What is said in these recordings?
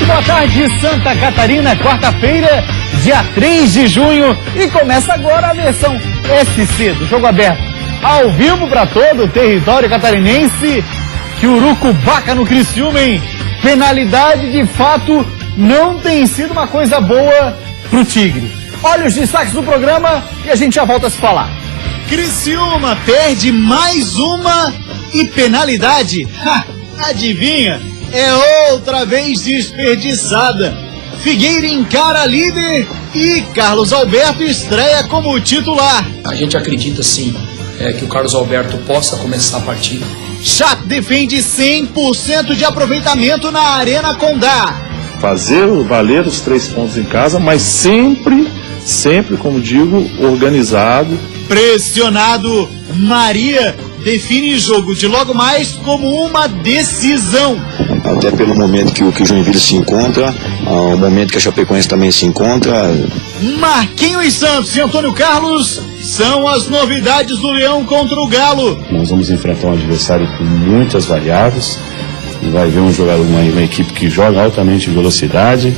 Muito boa tarde, Santa Catarina, quarta-feira, dia 3 de junho, e começa agora a versão SC do Jogo Aberto, ao vivo para todo o território catarinense. Que urucubaca no Criciúma, hein? Penalidade, de fato, não tem sido uma coisa boa pro Tigre. Olha os destaques do programa e a gente já volta a se falar. Criciúma perde mais uma e penalidade, adivinha? É outra vez desperdiçada. Figueira encara líder e Carlos Alberto estreia como titular. A gente acredita sim que o Carlos Alberto possa começar a partida. Chape defende 100% de aproveitamento na Arena Condá. Fazer valer os 3 pontos em casa, mas sempre, como digo, organizado. Pressionado, Maria define jogo de logo mais como uma decisão. Até pelo momento que o Joinville se encontra, o momento que a Chapecoense também se encontra. Marquinhos Santos e Antônio Carlos são as novidades do Leão contra o Galo. Nós vamos enfrentar um adversário com muitas variáveis e vai ver um jogador, uma equipe que joga altamente em velocidade.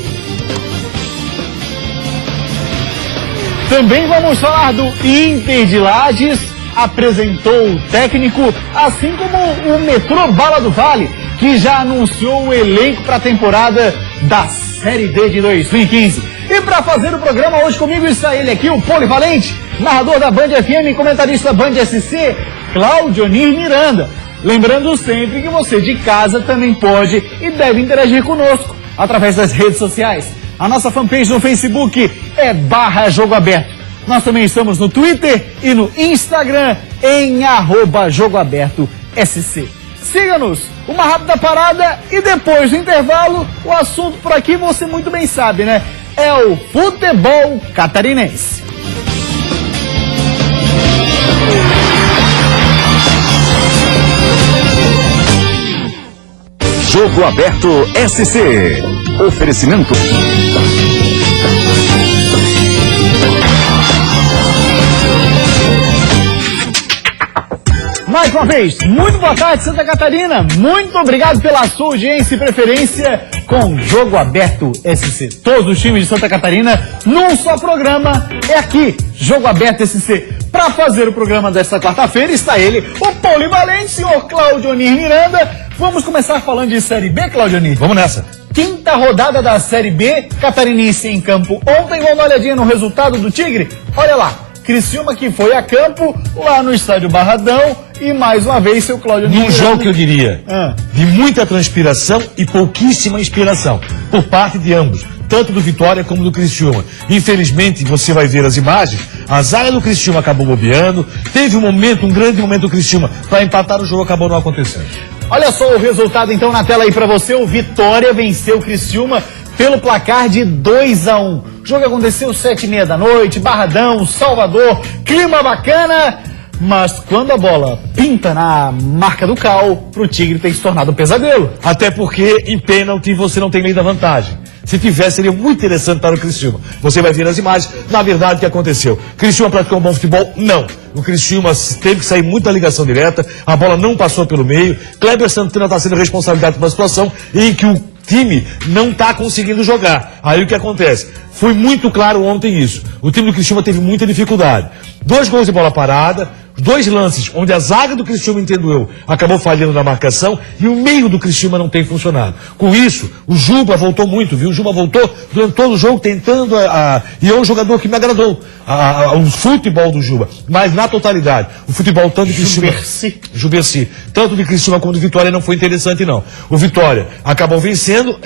Também vamos falar do Inter de Lages, apresentou o técnico, assim como o Metrô Bala do Vale, que já anunciou o elenco para a temporada da Série D de 2015. E para fazer o programa hoje comigo está ele aqui, o polivalente, narrador da Band FM e comentarista da Band SC, Claudionir Miranda. Lembrando sempre que você de casa também pode e deve interagir conosco através das redes sociais. A nossa fanpage no Facebook é /Jogo Aberto. Nós também estamos no Twitter e no Instagram em @JogoAbertoSC. Siga-nos, uma rápida parada e depois do intervalo, o assunto por aqui você muito bem sabe, né? É o futebol catarinense. Jogo Aberto SC. Oferecimento. Mais uma vez, muito boa tarde, Santa Catarina. Muito obrigado pela sua audiência e preferência com Jogo Aberto SC. Todos os times de Santa Catarina num só programa. É aqui, Jogo Aberto SC. Para fazer o programa desta quarta-feira está ele, o polivalente senhor Claudionir Miranda. Vamos começar falando de Série B, Claudionir? Vamos nessa. Quinta rodada da Série B, catarinense em campo ontem. Vamos dar uma olhadinha no resultado do Tigre? Olha lá. Criciúma que foi a campo lá no estádio Barradão e mais uma vez seu Cláudio Num jogo que eu diria de muita transpiração e pouquíssima inspiração por parte de ambos, tanto do Vitória como do Criciúma. Infelizmente, você vai ver as imagens, a zaga do Criciúma acabou bobeando, teve um grande momento do Criciúma para empatar o jogo, acabou não acontecendo. Olha só o resultado então na tela aí para você, o Vitória venceu o Criciúma pelo placar de 2-1. O jogo aconteceu 7h30 da noite, Barradão, Salvador, clima bacana, mas quando a bola pinta na marca do cal, pro Tigre tem se tornado um pesadelo. Até porque em pênalti você não tem lei da vantagem. Se tivesse, seria muito interessante para o Criciúma. Você vai ver as imagens, na verdade, o que aconteceu. Criciúma praticou um bom futebol? Não. O Criciúma teve que sair muito da ligação direta, a bola não passou pelo meio. Kleber Santana está sendo responsabilidade por uma situação em que o time não está conseguindo jogar. Aí o que acontece? Foi muito claro ontem isso. O time do Criciúma teve muita dificuldade. 2 gols de bola parada, 2 lances onde a zaga do Criciúma, entendo eu, acabou falhando na marcação e o meio do Criciúma não tem funcionado. Com isso, o Juba voltou muito, viu? O Juba voltou durante todo o jogo tentando e é um jogador que me agradou. O futebol do Juba, mas na totalidade, o futebol tanto de Criciúma... Juberci. Tanto de Criciúma quanto de Vitória não foi interessante, não. O Vitória acabou vencendo,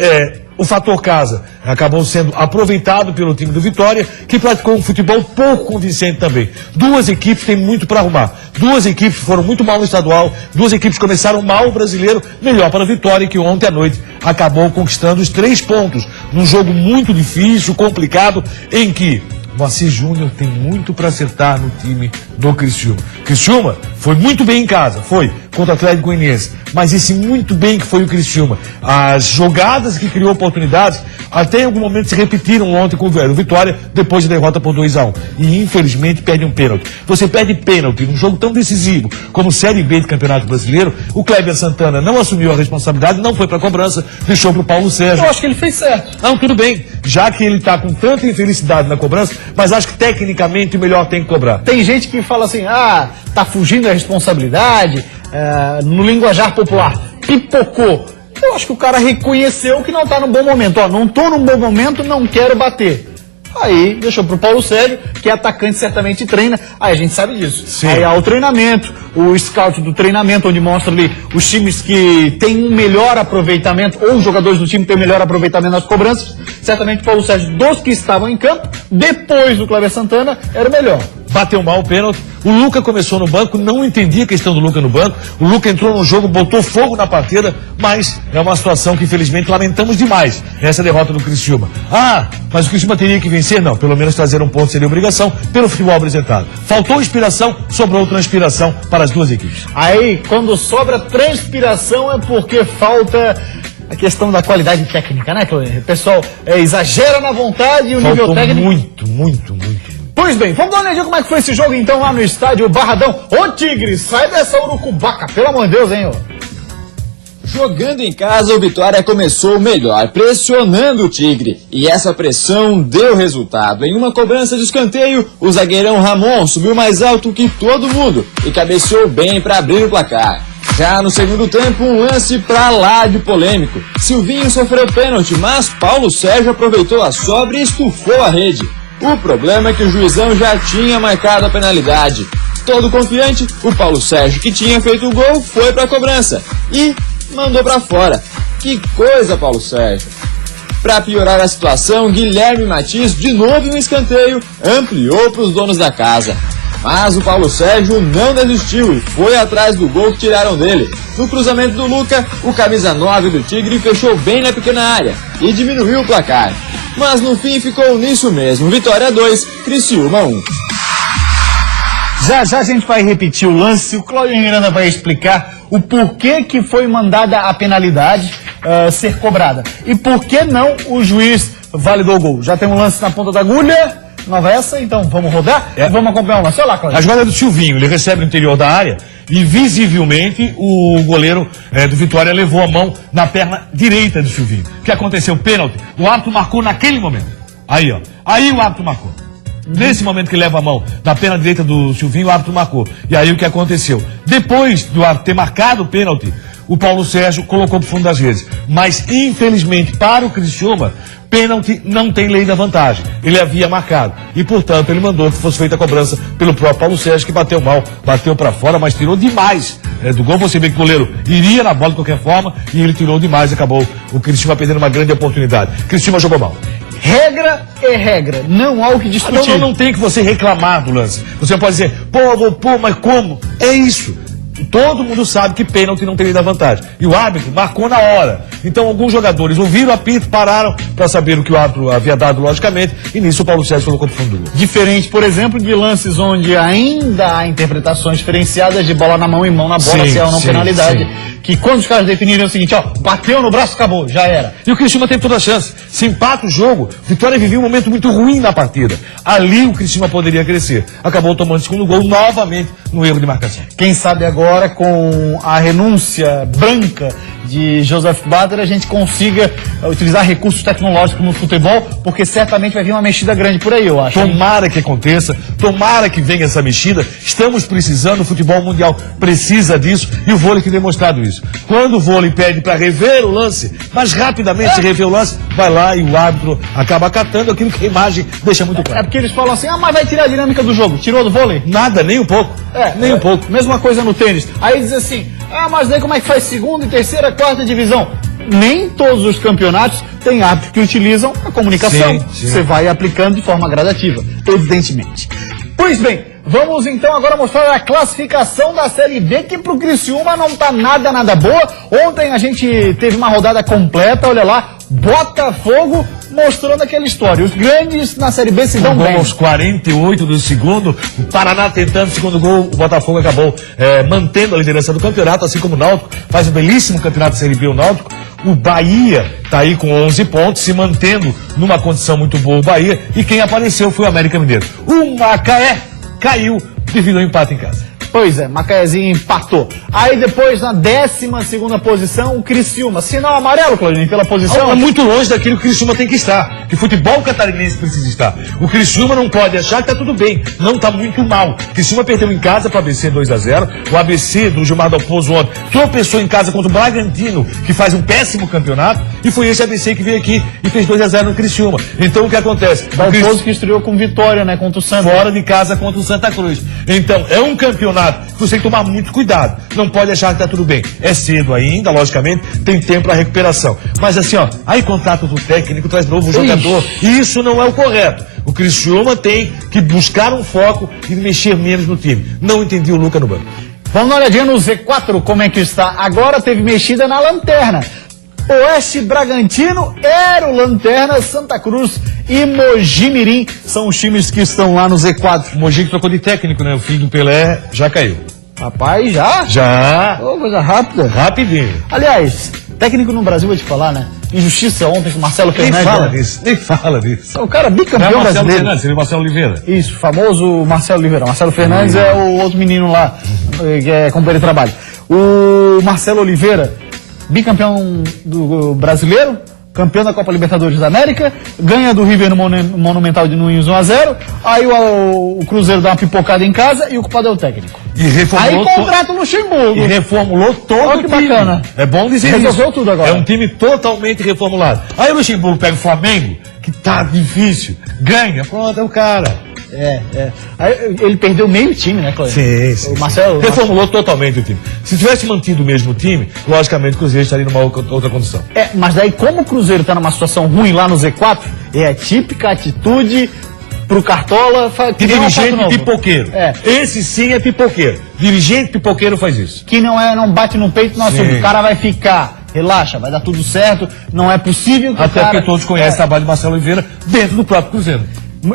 o fator casa acabou sendo aproveitado pelo time do Vitória, que praticou um futebol pouco convincente também. 2 equipes têm muito para arrumar. 2 equipes foram muito mal no estadual, 2 equipes começaram mal o brasileiro, melhor para a Vitória, que ontem à noite acabou conquistando os 3 pontos, num jogo muito difícil, complicado, em que o Assis Júnior tem muito para acertar no time do Criciúma. Criciúma foi muito bem em casa, foi, contra o Atlético Goianiense, mas esse muito bem que foi o Criciúma. As jogadas que criou oportunidades, até em algum momento se repetiram ontem com o Vitória, depois da derrota por 2-1. E infelizmente perde um pênalti. Você perde pênalti num jogo tão decisivo como Série B de Campeonato Brasileiro. O Kleber Santana não assumiu a responsabilidade, não foi para a cobrança, deixou para o Paulo Sérgio. Eu acho que ele fez certo. Não, tudo bem, já que ele está com tanta infelicidade na cobrança, mas acho que tecnicamente o melhor tem que cobrar. Tem gente que fala assim, tá fugindo da responsabilidade, no linguajar popular, pipocou. Eu acho que o cara reconheceu que não tá num bom momento. Não tô num bom momento, não quero bater. Aí deixou pro Paulo Sérgio, que é atacante, certamente treina. Aí a gente sabe disso. Sim. Aí há o treinamento, o scout do treinamento, onde mostra ali os times que têm um melhor aproveitamento, ou os jogadores do time têm um melhor aproveitamento nas cobranças. Certamente o Paulo Sérgio, dos que estavam em campo, depois do Kleber Santana, era o melhor. Bateu mal o pênalti. O Luca começou no banco, não entendia a questão do Luca no banco. O Luca entrou no jogo, botou fogo na partida, mas é uma situação que infelizmente lamentamos demais. Essa derrota do Criciúma. Mas o Criciúma teria que vencer? Não, pelo menos trazer um ponto seria obrigação pelo futebol apresentado. Faltou inspiração, sobrou transpiração para as duas equipes. Aí, quando sobra transpiração é porque falta a questão da qualidade técnica, né, Cleber? O pessoal exagera na vontade e o nível técnico... Muito. Pois bem, vamos dar uma olhadinha como é que foi esse jogo então lá no estádio Barradão. Ô Tigre, sai dessa urucubaca, pelo amor de Deus, hein, ô. Jogando em casa, o Vitória começou melhor, pressionando o Tigre. E essa pressão deu resultado. Em uma cobrança de escanteio, o zagueirão Ramon subiu mais alto que todo mundo e cabeceou bem para abrir o placar. Já no segundo tempo, um lance pra lá de polêmico. Silvinho sofreu pênalti, mas Paulo Sérgio aproveitou a sobra e estufou a rede. O problema é que o juizão já tinha marcado a penalidade. Todo confiante, o Paulo Sérgio, que tinha feito o gol, foi para a cobrança e mandou para fora. Que coisa, Paulo Sérgio! Para piorar a situação, Guilherme Matias, de novo em um escanteio, ampliou para os donos da casa. Mas o Paulo Sérgio não desistiu e foi atrás do gol que tiraram dele. No cruzamento do Luca, o camisa 9 do Tigre fechou bem na pequena área e diminuiu o placar. Mas no fim ficou nisso mesmo. Vitória 2, Criciúma 1. Já a gente vai repetir o lance, o Cláudio Miranda vai explicar o porquê que foi mandada a penalidade ser cobrada. E por que não o juiz validou o gol. Já tem um lance na ponta da agulha, nova essa, então vamos rodar e vamos acompanhar o lance. Olha lá, Cláudio. A jogada do Silvinho, ele recebe no interior da área e visivelmente o goleiro do Vitória levou a mão na perna direita do Silvinho. O que aconteceu? O pênalti. O árbitro marcou naquele momento. Aí, ó. Aí o árbitro marcou. Nesse momento que leva a mão na perna direita do Silvinho, o árbitro marcou. E aí o que aconteceu? Depois do árbitro ter marcado o pênalti, o Paulo Sérgio colocou pro fundo das redes. Mas, infelizmente, para o Criciúma, pênalti não tem lei da vantagem. Ele havia marcado. E, portanto, ele mandou que fosse feita a cobrança pelo próprio Paulo Sérgio, que bateu mal, bateu para fora, mas tirou demais do gol. Você vê que o goleiro iria na bola de qualquer forma e ele tirou demais e acabou o Criciúma perdendo uma grande oportunidade. O Criciúma jogou mal. Regra é regra, não há o que discutir. Não tem que você reclamar do lance. Você pode dizer, pô, mas como? É isso. Todo mundo sabe que pênalti não tem lei da vantagem. E o árbitro marcou na hora. Então alguns jogadores ouviram o apito, pararam para saber o que o árbitro havia dado logicamente, e nisso o Paulo Sérgio colocou pro fundo do gol. Diferente, por exemplo, de lances onde ainda há interpretações diferenciadas de bola na mão e mão na bola, se é ou não penalidade. Sim. Que quando os caras definirem o seguinte, ó, bateu no braço, acabou, já era. E o Criciúma teve toda a chance. Se empata o jogo, Vitória vivia um momento muito ruim na partida. Ali o Criciúma poderia crescer. Acabou tomando o segundo gol novamente no erro de marcação. Quem sabe agora, com a renúncia branca de Joseph Bader, a gente consiga utilizar recursos tecnológicos no futebol, porque certamente vai vir uma mexida grande por aí, eu acho. Tomara que aconteça, tomara que venha essa mexida. Estamos precisando, o futebol mundial precisa disso e o vôlei tem demonstrado isso. Quando o vôlei pede para rever o lance, mas rapidamente rever o lance, vai lá e o árbitro acaba acatando aquilo que a imagem deixa muito claro. É porque eles falam assim, mas vai tirar a dinâmica do jogo. Tirou do vôlei? Nada, nem um pouco. Nem um pouco. Mesma coisa no tênis. Aí diz assim, mas aí como é que faz segunda, terceira, quarta divisão? Nem todos os campeonatos têm árbitros que utilizam a comunicação. Sim. Você vai aplicando de forma gradativa, evidentemente. Pois bem, vamos então agora mostrar a classificação da Série B, que pro Criciúma não tá nada boa. Ontem a gente teve uma rodada completa, olha lá, Botafogo mostrando aquela história. Os grandes na Série B se dão bem. Aos 48 do segundo, o Paraná tentando o segundo gol, o Botafogo acabou mantendo a liderança do campeonato, assim como o Náutico faz um belíssimo campeonato de Série B, o Náutico. O Bahia está aí com 11 pontos, se mantendo numa condição muito boa o Bahia, e quem apareceu foi o América Mineiro. O Macaé caiu devido ao empate em casa. Pois é, Macaézinho empatou. Aí depois, na 12ª posição, o Criciúma. Sinal amarelo, Claudinho, pela posição. É muito longe daquilo que o Criciúma tem que estar. Que futebol catarinense precisa estar. O Criciúma não pode achar que tá tudo bem. Não, tá muito mal. O Criciúma perdeu em casa para o ABC 2-0. O ABC do Gilmar Dalpozo ontem tropeçou em casa contra o Bragantino, que faz um péssimo campeonato. E foi esse ABC que veio aqui e fez 2-0 no Criciúma. Então o que acontece? Dalpozo que estreou com vitória, né, contra o Santa. Fora de casa contra o Santa Cruz. Então, é um campeonato que você tem que tomar muito cuidado. Não pode achar que tá tudo bem. É cedo ainda, logicamente, tem tempo para recuperação. Mas assim, ó, aí contrato do técnico, traz novo jogador. E isso não é o correto. O Criciúma tem que buscar um foco e mexer menos no time. Não entendi o Luca no banco. Vamos dar uma olhadinha no Z4, como é que está. Agora teve mexida na lanterna. Oeste Bragantino era o Lanterna, Santa Cruz e Mogi Mirim são os times que estão lá no Z4. O Mogi que trocou de técnico, né? O filho do Pelé já caiu. Rapaz, já? Já. Oh, coisa rápida. Rapidinho. Aliás, técnico no Brasil, vou te falar, né? Injustiça ontem com o Marcelo Fernandes. Nem fala disso. O cara bicampeão Marcelo brasileiro. Fernandes, seria o Marcelo Oliveira. Isso, famoso Marcelo Oliveira. Marcelo Fernandes é o outro menino lá, que é companheiro de trabalho. O Marcelo Oliveira, bicampeão do brasileiro, campeão da Copa Libertadores da América, ganha do River no Monumental de Nunes 1-0, aí o Cruzeiro dá uma pipocada em casa e o culpado é o técnico. E reformulou aí contrata o Luxemburgo. E reformulou todo Olha o que time. bacana. É bom dizer isso. Resolveu tudo agora. É um time totalmente reformulado. Aí o Luxemburgo pega o Flamengo, que tá difícil, ganha, pronto, é o cara. Aí ele perdeu meio time, né, Cláudio? Sim. O Marcelo reformulou totalmente o time. Se tivesse mantido o mesmo time, logicamente o Cruzeiro estaria numa outra condição. Mas daí como o Cruzeiro tá numa situação ruim lá no Z4, é a típica atitude pro Cartola... Dirigente pipoqueiro. Esse sim é pipoqueiro. Dirigente pipoqueiro faz isso. Que não bate no peito, não assume. O cara vai ficar... Relaxa, vai dar tudo certo, não é possível que Até porque todos conhecem o trabalho de Marcelo Oliveira dentro do próprio Cruzeiro.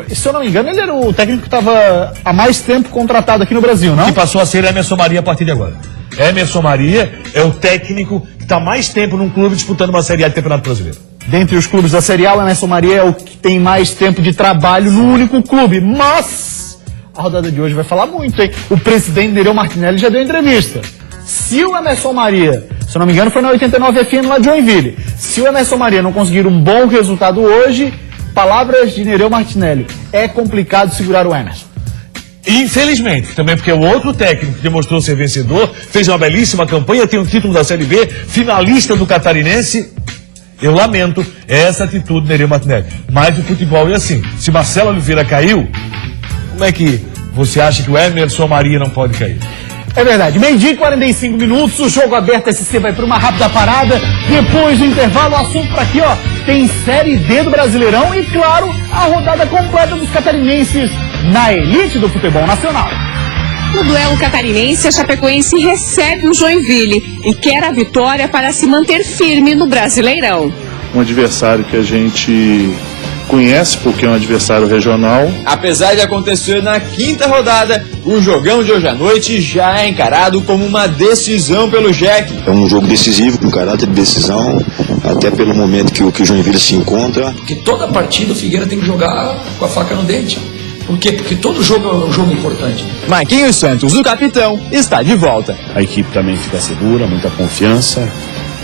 Se eu não me engano, ele era o técnico que estava há mais tempo contratado aqui no Brasil, não? Que passou a ser Emerson Maria a partir de agora. Emerson Maria é o técnico que está mais tempo num clube disputando uma Série A de Campeonato Brasileiro. Dentre os clubes da Série A, o Emerson Maria é o que tem mais tempo de trabalho no único clube. Mas a rodada de hoje vai falar muito, hein? O presidente Nereu Martinelli já deu entrevista. Se o Emerson Maria, se eu não me engano, foi na 89 FM lá de Joinville. Se o Emerson Maria não conseguir um bom resultado hoje, palavras de Nereu Martinelli, é complicado segurar o Emerson. Infelizmente, também porque o outro técnico que demonstrou ser vencedor, fez uma belíssima campanha, tem um título da Série B, finalista do Catarinense. Eu lamento essa atitude do Nereu Martinelli. Mas o futebol é assim. Se Marcelo Oliveira caiu, como é que você acha que o Emerson Maria não pode cair? É verdade. 12h45, o jogo aberto SC vai para uma rápida parada. Depois do intervalo, o assunto para aqui, ó. Tem Série D do Brasileirão e, claro, a rodada completa dos catarinenses na elite do futebol nacional. No duelo catarinense, a Chapecoense recebe o Joinville e quer a vitória para se manter firme no Brasileirão. Um adversário que a gente conhece porque é um adversário regional. Apesar de acontecer na quinta rodada, o jogão de hoje à noite já é encarado como uma decisão pelo Jack. É um jogo decisivo, com caráter de decisão, até pelo momento que o Joinville se encontra. Porque toda partida o Figueira tem que jogar com a faca no dente. Por quê? Porque todo jogo é um jogo importante. Marquinhos Santos, o capitão, está de volta. A equipe também fica segura, muita confiança.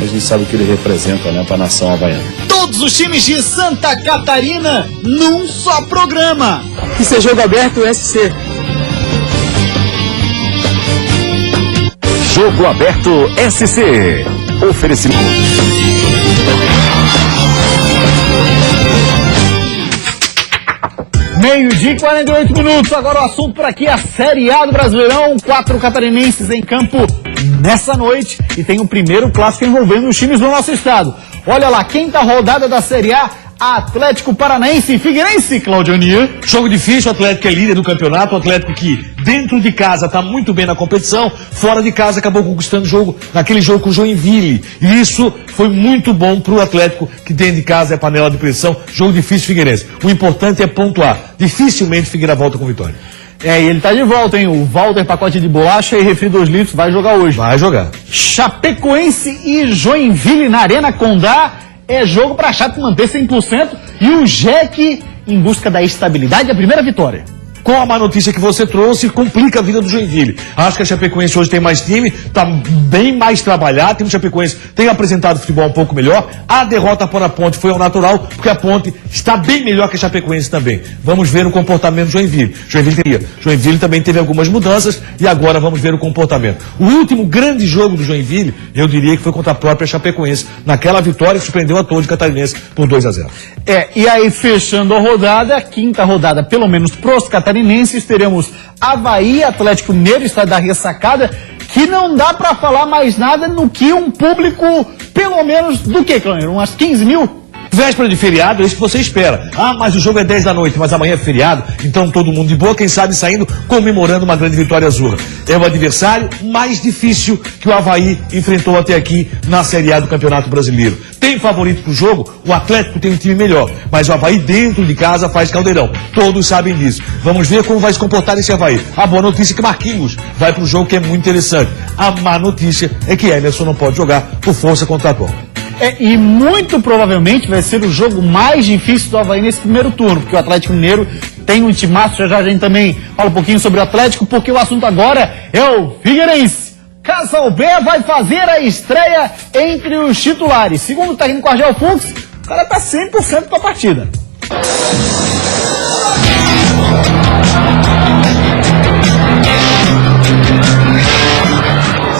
A gente sabe o que ele representa, né, para a nação havaiana. Todos os times de Santa Catarina num só programa. Isso é Jogo Aberto SC. Jogo Aberto SC. Oferecimento. Meio-dia e 48, agora o assunto por aqui, a Série A do Brasileirão, 4 catarinenses em campo nessa noite e tem o primeiro clássico envolvendo os times do nosso estado. Olha lá, quinta rodada da Série A, Atlético Paranaense e Figueirense, Claudionir. Jogo difícil, o Atlético é líder do campeonato, o Atlético que dentro de casa está muito bem na competição, fora de casa acabou conquistando o jogo, naquele jogo com o Joinville. E isso foi muito bom para o Atlético, que dentro de casa é panela de pressão, jogo difícil Figueirense. O importante é pontuar. Dificilmente Figueira volta com vitória. E ele tá de volta, hein? O Walter Pacote de Bolacha e Refri 2 litros vai jogar hoje. Vai jogar. Chapecoense e Joinville na Arena Condá. É jogo pra Chape manter 100% e o Jack em busca da estabilidade, a primeira vitória. Com a má notícia que você trouxe, complica a vida do Joinville. Acho que a Chapecoense hoje tem mais time, está bem mais trabalhado. O time do Chapecoense tem apresentado futebol um pouco melhor. A derrota para a Ponte foi ao natural, porque a Ponte está bem melhor que a Chapecoense também. Vamos ver o comportamento do Joinville. Joinville também teve algumas mudanças e agora vamos ver o comportamento. O último grande jogo do Joinville, eu diria que foi contra a própria Chapecoense, naquela vitória que surpreendeu a todos os catarinenses por 2-0. E aí fechando a rodada, a quinta rodada, pelo menos pros catarinenses, teremos Avaí, Atlético Mineiro, Estádio da Ressacada, que não dá pra falar mais nada no que um público, pelo menos, do que, Clânio? Umas 15 mil? Véspera de feriado, é isso que você espera. Ah, mas o jogo é 10 da noite, mas amanhã é feriado, então todo mundo de boa, quem sabe saindo comemorando uma grande vitória azul. É o adversário mais difícil que o Avaí enfrentou até aqui na Série A do Campeonato Brasileiro. Tem favorito pro jogo? O Atlético tem um time melhor, mas o Avaí dentro de casa faz caldeirão. Todos sabem disso. Vamos ver como vai se comportar esse Avaí. A boa notícia é que Marquinhos vai pro jogo, que é muito interessante. A má notícia é que Emerson não pode jogar por força contratual. E muito provavelmente vai ser o jogo mais difícil do Avaí nesse primeiro turno, porque o Atlético Mineiro tem um timaço, já a gente também fala um pouquinho sobre o Atlético, porque o assunto agora é o Figueirense. Casalbé vai fazer a estreia entre os titulares. Segundo o técnico Argel Fux, o cara tá 100% com a partida.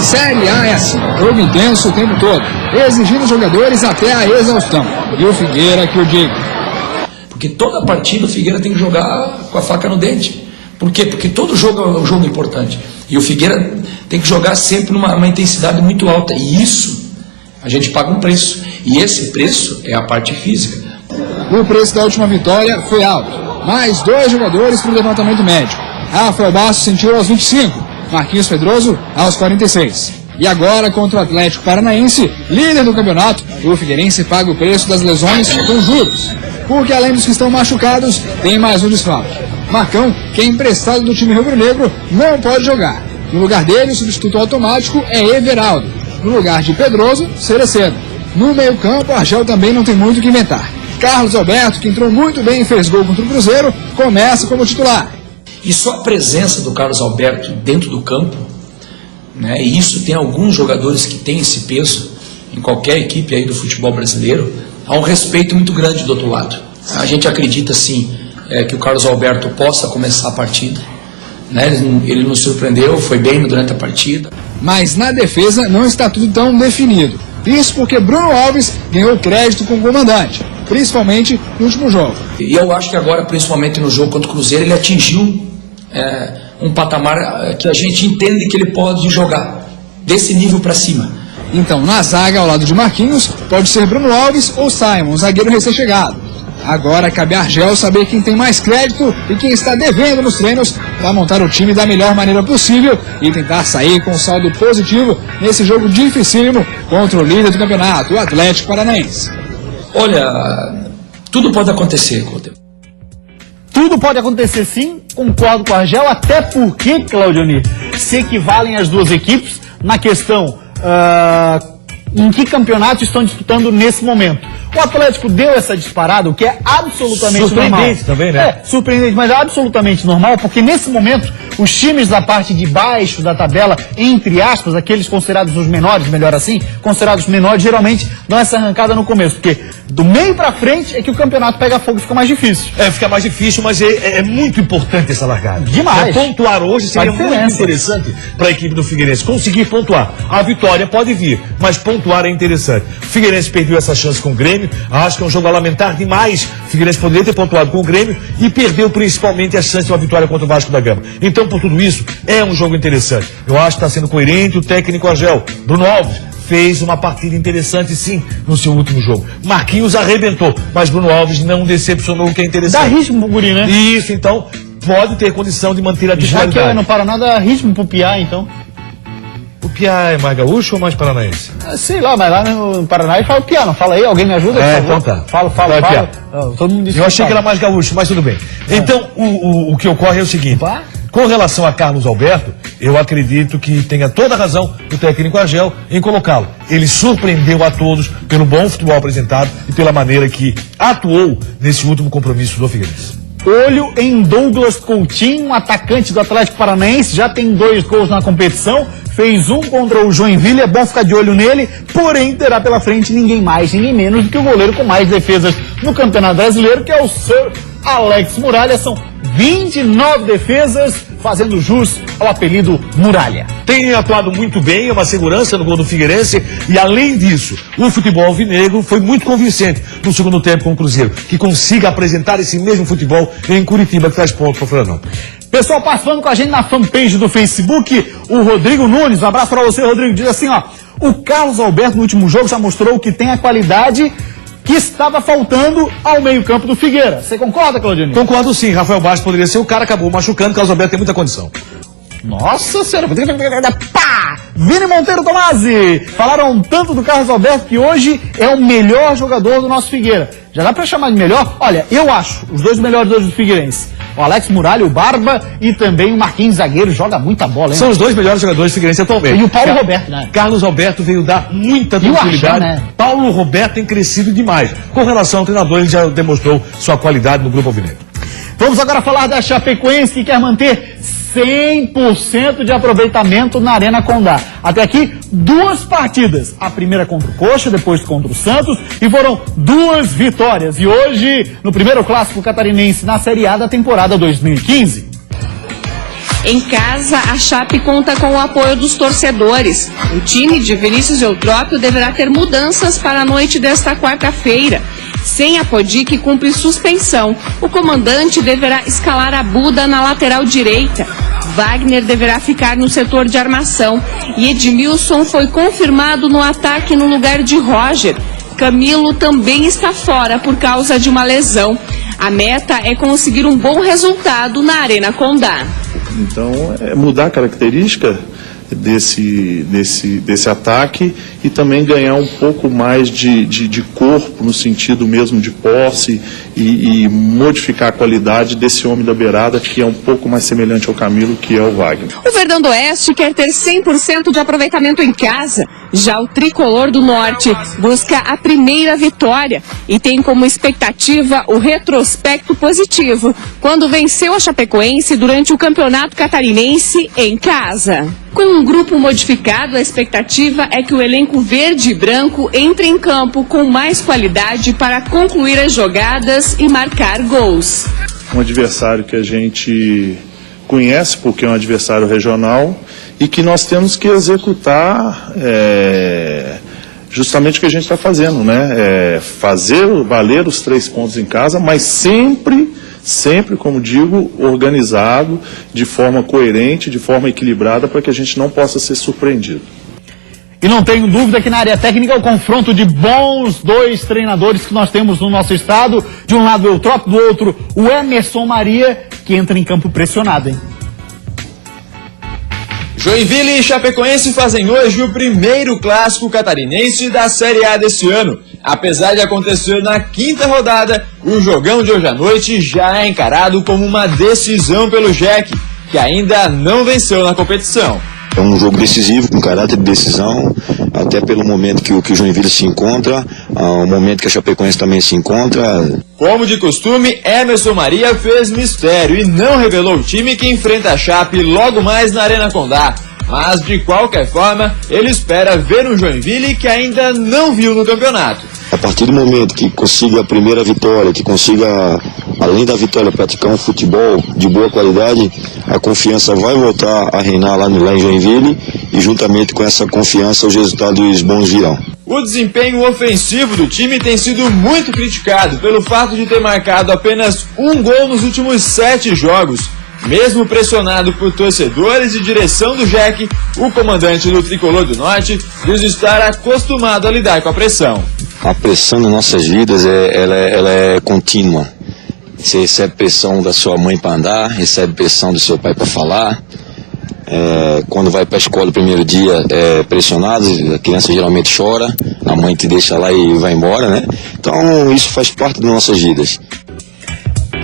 Série A é assim, jogo intenso o tempo todo, exigindo os jogadores até a exaustão. E o Figueira que o diga. Porque toda partida o Figueira tem que jogar com a faca no dente. Por quê? Porque todo jogo é um jogo importante. E o Figueira tem que jogar sempre numa intensidade muito alta. E isso, a gente paga um preço. E esse preço é a parte física. O preço da última vitória foi alto. Mais 2 jogadores para o levantamento médico. Rafael Bastos sentiu aos 25. Marquinhos Pedroso aos 46. E agora, contra o Atlético Paranaense, líder do campeonato, o Figueirense paga o preço das lesões com juros. Porque além dos que estão machucados, tem mais um desfalque. Marcão, que é emprestado do time rubro-negro, não pode jogar. No lugar dele, o substituto automático é Everaldo. No lugar de Pedroso, Cerecedo. No meio-campo, Argel também não tem muito o que inventar. Carlos Alberto, que entrou muito bem e fez gol contra o Cruzeiro, começa como titular. E só a presença do Carlos Alberto dentro do campo, né, e isso tem alguns jogadores que têm esse peso, em qualquer equipe aí do futebol brasileiro, há um respeito muito grande do outro lado. A gente acredita, sim, que o Carlos Alberto possa começar a partida. Né, ele nos surpreendeu, foi bem durante a partida. Mas na defesa não está tudo tão definido. Isso porque Bruno Alves ganhou crédito com o comandante, principalmente no último jogo. E eu acho que agora, principalmente no jogo contra o Cruzeiro, ele atingiu um patamar que a gente entende que ele pode jogar desse nível para cima. Então, na zaga, ao lado de Marquinhos, pode ser Bruno Alves ou Simon, zagueiro recém-chegado. Agora cabe a Argel saber quem tem mais crédito e quem está devendo nos treinos para montar o time da melhor maneira possível e tentar sair com um saldo positivo nesse jogo dificílimo contra o líder do campeonato, o Atlético Paranaense. Olha, tudo pode acontecer, Cláudio. Tudo pode acontecer, sim, concordo com a Argel, até porque, Claudionir, se equivalem as duas equipes na questão em que campeonato estão disputando nesse momento. O Atlético deu essa disparada, o que é absolutamente normal. Surpreendente também, né? Surpreendente, mas é absolutamente normal, porque nesse momento, os times da parte de baixo da tabela, entre aspas, aqueles considerados os menores, melhor assim, considerados menores, geralmente dão essa arrancada no começo, porque do meio pra frente é que o campeonato pega fogo e fica mais difícil. Fica mais difícil, mas é muito importante essa largada. Demais. Pontuar hoje seria muito interessante para a equipe do Figueirense. Conseguir pontuar. A vitória pode vir, mas pontuar é interessante. O Figueirense perdeu essa chance com o Grêmio. Acho que é um jogo a lamentar demais. O Figueirense poderia ter pontuado com o Grêmio e perdeu principalmente a chance de uma vitória contra o Vasco da Gama. Então, por tudo isso, é um jogo interessante. Eu acho que está sendo coerente o técnico Argel. Bruno Alves fez uma partida interessante, sim, no seu último jogo. Marquinhos arrebentou, mas Bruno Alves não decepcionou, o que é interessante. Dá ritmo pro guri, né? Isso, então, pode ter condição de manter a titularidade. Já que no Paraná dá ritmo pro Piá, então. O Piá é mais gaúcho ou mais paranaense? Sei lá, mas lá no Paraná ele fala Piá, não fala aí? Alguém me ajuda? Então tá. Fala. Todo mundo disse eu achei que era mais gaúcho, mas tudo bem. Então, o que ocorre é o seguinte. Com relação a Carlos Alberto, eu acredito que tenha toda a razão o técnico Argel em colocá-lo. Ele surpreendeu a todos pelo bom futebol apresentado e pela maneira que atuou nesse último compromisso do Figueirense. Olho em Douglas Coutinho, atacante do Atlético Paranaense, já tem 2 gols na competição, fez um contra o Joinville, é bom ficar de olho nele, porém terá pela frente ninguém mais, ninguém menos do que o goleiro com mais defesas no Campeonato Brasileiro, que é o Sir Alex Muralha. São 29 defesas, fazendo jus ao apelido Muralha. Tem atuado muito bem, é uma segurança no gol do Figueirense, e além disso, o futebol alvinegro foi muito convincente no segundo tempo com o Cruzeiro, que consiga apresentar esse mesmo futebol em Curitiba, que faz ponto para o Florianópolis. Pessoal participando com a gente na fanpage do Facebook, o Rodrigo Nunes, um abraço para você, Rodrigo, diz assim, ó, o Carlos Alberto no último jogo já mostrou que tem a qualidade que estava faltando ao meio-campo do Figueira. Você concorda, Claudinei? Concordo sim, Rafael Bastos poderia ser o cara, acabou machucando, Carlos Alberto tem muita condição. Nossa senhora, pá! Vini Monteiro Tomasi! Falaram tanto do Carlos Alberto que hoje é o melhor jogador do nosso Figueira. Já dá pra chamar de melhor? Olha, eu acho os 2 melhores jogadores do Figueirense. O Alex Muralha, o Barba e também o Marquinhos Zagueiro, joga muita bola, hein? São os 2 melhores jogadores do Figueirense atualmente. E o Paulo Roberto, né? Carlos Alberto veio dar muita tranquilidade. Né? Paulo Roberto tem crescido demais. Com relação ao treinador, ele já demonstrou sua qualidade no Grupo Alvinegro. Vamos agora falar da Chapecoense, que quer manter 100% de aproveitamento na Arena Condá. Até aqui, 2 partidas. A primeira contra o Coxa, depois contra o Santos, e foram 2 vitórias. E hoje, no primeiro clássico catarinense na Série A da temporada 2015. Em casa, a Chape conta com o apoio dos torcedores. O time de Vinícius Eutrópio deverá ter mudanças para a noite desta quarta-feira. Sem a Podi, que cumpre suspensão, o comandante deverá escalar a Buda na lateral direita. Wagner deverá ficar no setor de armação. E Edmilson foi confirmado no ataque no lugar de Roger. Camilo também está fora por causa de uma lesão. A meta é conseguir um bom resultado na Arena Condá. Então, é mudar a característica desse ataque e também ganhar um pouco mais de corpo, no sentido mesmo de posse, e modificar a qualidade desse homem da beirada, que é um pouco mais semelhante ao Camilo, que é o Wagner. O Verdão do Oeste quer ter 100% de aproveitamento em casa. Já o Tricolor do Norte busca a primeira vitória e tem como expectativa o retrospecto positivo, quando venceu a Chapecoense durante o Campeonato Catarinense em casa. Com um grupo modificado, a expectativa é que o elenco verde e branco entre em campo com mais qualidade para concluir as jogadas e marcar gols. Um adversário que a gente conhece, porque é um adversário regional, e que nós temos que executar justamente o que a gente está fazendo, né? Fazer valer os 3 pontos em casa, mas sempre, como digo, organizado, de forma coerente, de forma equilibrada, para que a gente não possa ser surpreendido. E não tenho dúvida que na área técnica o confronto de bons 2 treinadores que nós temos no nosso estado. De um lado o Eutrópio, do outro o Emerson Maria, que entra em campo pressionado, hein? Joinville e Chapecoense fazem hoje o primeiro clássico catarinense da Série A desse ano. Apesar de acontecer na 5ª rodada, o jogão de hoje à noite já é encarado como uma decisão pelo Jack, que ainda não venceu na competição. É um jogo decisivo, com caráter de decisão, até pelo momento que o Joinville se encontra, o momento que a Chapecoense também se encontra. Como de costume, Emerson Maria fez mistério e não revelou o time que enfrenta a Chape logo mais na Arena Condá. Mas, de qualquer forma, ele espera ver um Joinville que ainda não viu no campeonato. A partir do momento que consiga a primeira vitória, que consiga, além da vitória, praticar um futebol de boa qualidade, a confiança vai voltar a reinar lá em Joinville, e juntamente com essa confiança os resultados bons virão. O desempenho ofensivo do time tem sido muito criticado pelo fato de ter marcado apenas um gol nos últimos 7 jogos. Mesmo pressionado por torcedores e direção do Jack, o comandante do Tricolor do Norte diz estar acostumado a lidar com a pressão. A pressão nas nossas vidas ela é contínua. Você recebe pressão da sua mãe para andar, recebe pressão do seu pai para falar. Quando vai para a escola o primeiro dia é pressionado, a criança geralmente chora, a mãe te deixa lá e vai embora, né? Então isso faz parte das nossas vidas.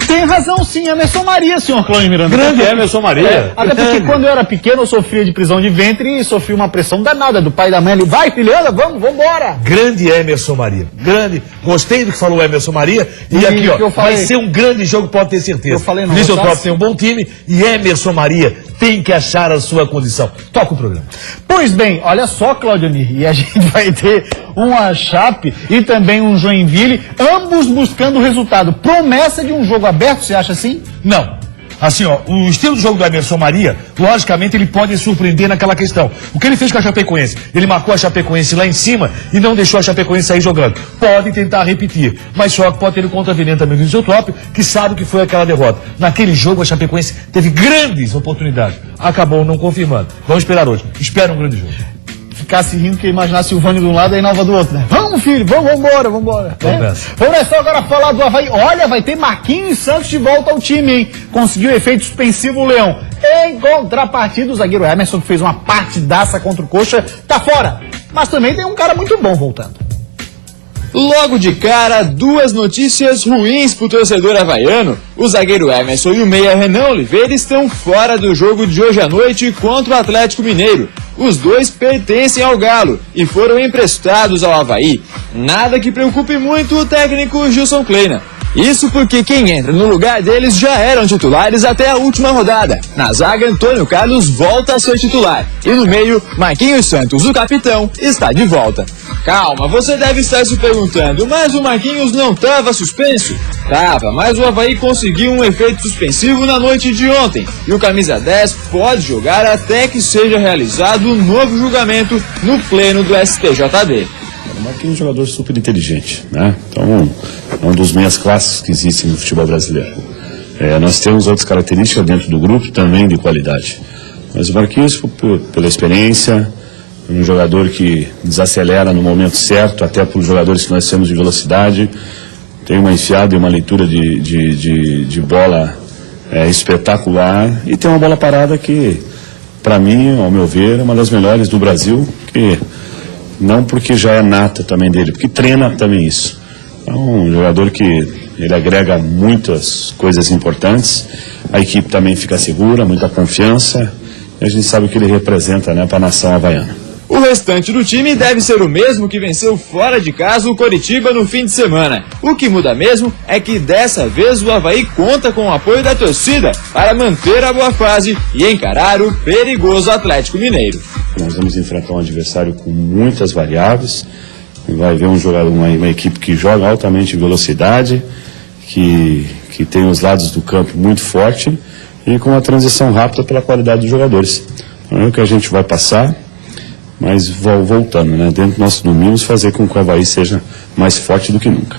Tem razão sim, Emerson Maria, senhor Cláudio Miranda. Grande Emerson Maria. Até porque quando eu era pequeno eu sofria de prisão de ventre e sofri uma pressão danada do pai e da mãe. Ele, vai filhada, vamos embora. Grande Emerson Maria. Grande. Gostei do que falou o Emerson Maria. E aqui, ó, vai ser um grande jogo, pode ter certeza. Eu falei não. Vinícius Eutrópio tem um bom time e Emerson Maria tem que achar a sua condição. Toca o programa. Pois bem, olha só, Claudionir, e a gente vai ter uma Chape e também um Joinville, ambos buscando o resultado. Promessa de um jogo aberto, você acha assim? Não. Assim, ó, o estilo do jogo do Emerson Maria, logicamente ele pode surpreender naquela questão. O que ele fez com a Chapecoense? Ele marcou a Chapecoense lá em cima e não deixou a Chapecoense sair jogando. Pode tentar repetir, mas só que pode ter o contraveneno também do Vinícius Eutrópio, que sabe que foi aquela derrota. Naquele jogo a Chapecoense teve grandes oportunidades, acabou não confirmando. Vamos esperar hoje. Espera um grande jogo. Ficasse rindo que imaginasse o Vani de um lado e a Nova do outro, né? Vamos, filho, vamos embora. Vamos só agora falar do Avaí. Olha, vai ter Marquinhos Santos de volta ao time, hein? Conseguiu efeito suspensivo o Leão. Em contrapartida, o zagueiro Emerson, que fez uma partidaça contra o Coxa, tá fora. Mas também tem um cara muito bom voltando. Logo de cara, duas notícias ruins pro torcedor havaiano. O zagueiro Emerson e o meia Renan Oliveira estão fora do jogo de hoje à noite contra o Atlético Mineiro. Os dois pertencem ao Galo e foram emprestados ao Avaí. Nada que preocupe muito o técnico Gilson Kleina. Isso porque quem entra no lugar deles já eram titulares até a última rodada. Na zaga, Antônio Carlos volta a ser titular. E no meio, Marquinhos Santos, o capitão, está de volta. Calma, você deve estar se perguntando, mas o Marquinhos não estava suspenso? Tava, mas o Avaí conseguiu um efeito suspensivo na noite de ontem. E o camisa 10 pode jogar até que seja realizado um novo julgamento no pleno do STJD. O Marquinhos é um jogador super inteligente, né? Então, é um dos meias clássicos que existem no futebol brasileiro. Nós temos outras características dentro do grupo também de qualidade. Mas o Marquinhos, pela experiência, é um jogador que desacelera no momento certo, até para os jogadores que nós temos de velocidade, tem uma enfiada e uma leitura de bola espetacular e tem uma bola parada que, para mim, ao meu ver, é uma das melhores do Brasil, que não porque já é nata também dele, porque treina também isso. É um jogador que ele agrega muitas coisas importantes, a equipe também fica segura, muita confiança, e a gente sabe o que ele representa, né, para a nação havaiana. O restante do time deve ser o mesmo que venceu fora de casa o Coritiba no fim de semana. O que muda mesmo é que dessa vez o Avaí conta com o apoio da torcida para manter a boa fase e encarar o perigoso Atlético Mineiro. Nós vamos enfrentar um adversário com muitas variáveis, vai ver um jogador, uma equipe que joga altamente em velocidade, que tem os lados do campo muito forte e com uma transição rápida pela qualidade dos jogadores. Então é o que a gente vai passar, mas voltando, né, dentro dos nossos domínios, fazer com que o Avaí seja mais forte do que nunca.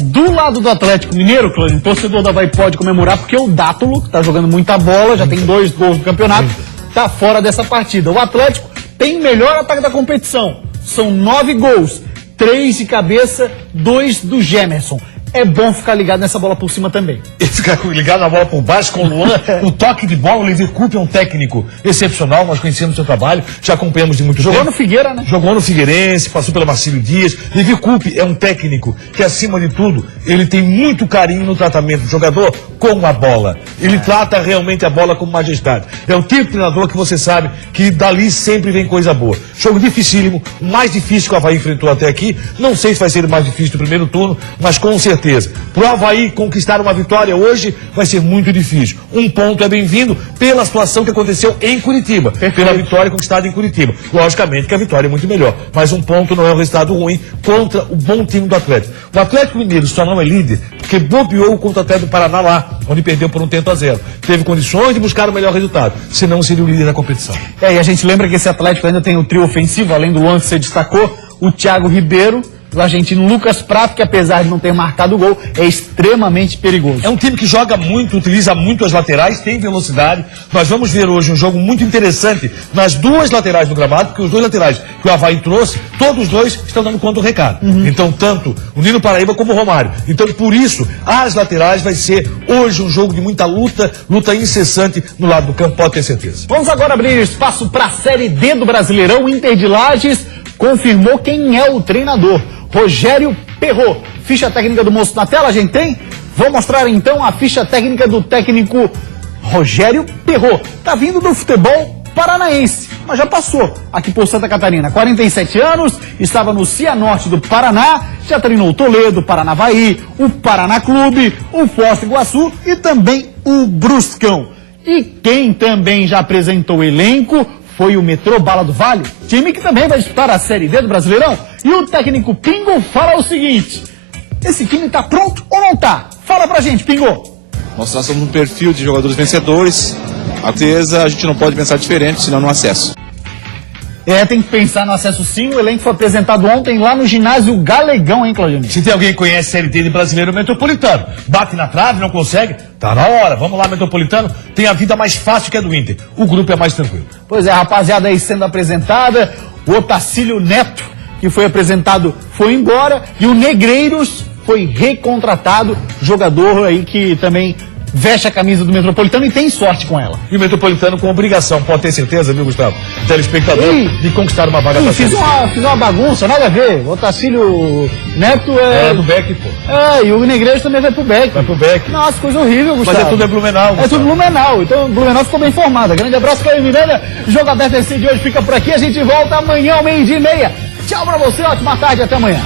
Do lado do Atlético Mineiro, Cláudio, o torcedor do Avaí pode comemorar porque o Dátulo, que está jogando muita bola, já tem 2 gols no campeonato, está fora dessa partida. O Atlético tem o melhor ataque da competição. São 9 gols, 3 de cabeça, 2 do Gemerson. É bom ficar ligado nessa bola por cima também. E ficar ligado na bola por baixo com o Luan, o toque de bola. O Levi Coupe é um técnico excepcional, nós conhecemos o seu trabalho, já acompanhamos de muito tempo. Jogou no Figueira, né? Jogou no Figueirense, passou pelo Marcílio Dias. Levi Coupe é um técnico que, acima de tudo, ele tem muito carinho no tratamento do jogador com a bola. Ele trata realmente a bola com majestade. É o tipo de treinador que você sabe que dali sempre vem coisa boa. Jogo dificílimo, o mais difícil que o Avaí enfrentou até aqui. Não sei se vai ser o mais difícil do primeiro turno, mas com certeza. Para o Avaí conquistar uma vitória hoje vai ser muito difícil. Um ponto é bem-vindo pela situação que aconteceu em Curitiba, pela vitória conquistada em Curitiba. Logicamente que a vitória é muito melhor, mas um ponto não é um resultado ruim contra o bom time do Atlético. O Atlético Mineiro só não é líder porque bobeou contra o Atlético do Paraná lá, onde perdeu por 1-0. Teve condições de buscar o melhor resultado, senão seria o líder da competição. E a gente lembra que esse Atlético ainda tem o trio ofensivo, além do Luan que você destacou, o Thiago Ribeiro, o argentino Lucas Prato, que apesar de não ter marcado o gol, é extremamente perigoso. É um time que joga muito, utiliza muito as laterais, tem velocidade. Nós vamos ver hoje um jogo muito interessante nas duas laterais do gramado, porque os dois laterais que o Avaí trouxe, todos os dois estão dando conta do recado. Então, tanto o Nino Paraíba como o Romário. Então, por isso, as laterais vai ser hoje um jogo de muita luta incessante no lado do campo, pode ter certeza. Vamos agora abrir espaço para a Série D do Brasileirão. O Inter de Lages confirmou quem é o treinador. Rogério Perrot. Ficha técnica do moço na tela, a gente tem? Vou mostrar então a ficha técnica do técnico Rogério Perrot. Tá vindo do futebol paranaense, mas já passou aqui por Santa Catarina. 47 anos, estava no Cianorte do Paraná, já treinou o Toledo, Paranavaí, o Paraná Clube, o Foz do Iguaçu e também o Bruscão. E quem também já apresentou o elenco foi o Metrô Bala do Vale, time que também vai disputar a Série D do Brasileirão. E o técnico Pingo fala o seguinte: esse time tá pronto ou não tá? Fala pra gente, Pingo. Nós somos um perfil de jogadores vencedores. A certeza a gente não pode pensar diferente, senão no acesso. Tem que pensar no acesso sim. O elenco foi apresentado ontem lá no ginásio Galegão, hein, Claudinho? Se tem alguém que conhece Série D de brasileiro, Metropolitano. Bate na trave, não consegue, tá na hora. Vamos lá, Metropolitano. Tem a vida mais fácil que a do Inter. O grupo é mais tranquilo. Pois é, rapaziada aí sendo apresentada. O Otacílio Neto, que foi apresentado, foi embora. E o Negreiros foi recontratado. Jogador aí que também veste a camisa do Metropolitano e tem sorte com ela. E o Metropolitano com obrigação, pode ter certeza, viu, Gustavo? Telespectador, de conquistar uma vaga pra fiz uma bagunça, nada a ver. O Otacílio Neto é do Beck, pô. E o Negreiros também vai pro Beck. Vai pro Beck. Nossa, coisa horrível, Gustavo. Mas tudo Blumenau, Gustavo. É tudo Blumenau. Então, Blumenau ficou bem informado. Grande abraço, Caio Miranda. Jogo aberto esse de hoje fica por aqui. A gente volta amanhã ao 12:30. Tchau pra você, ótima tarde, até amanhã.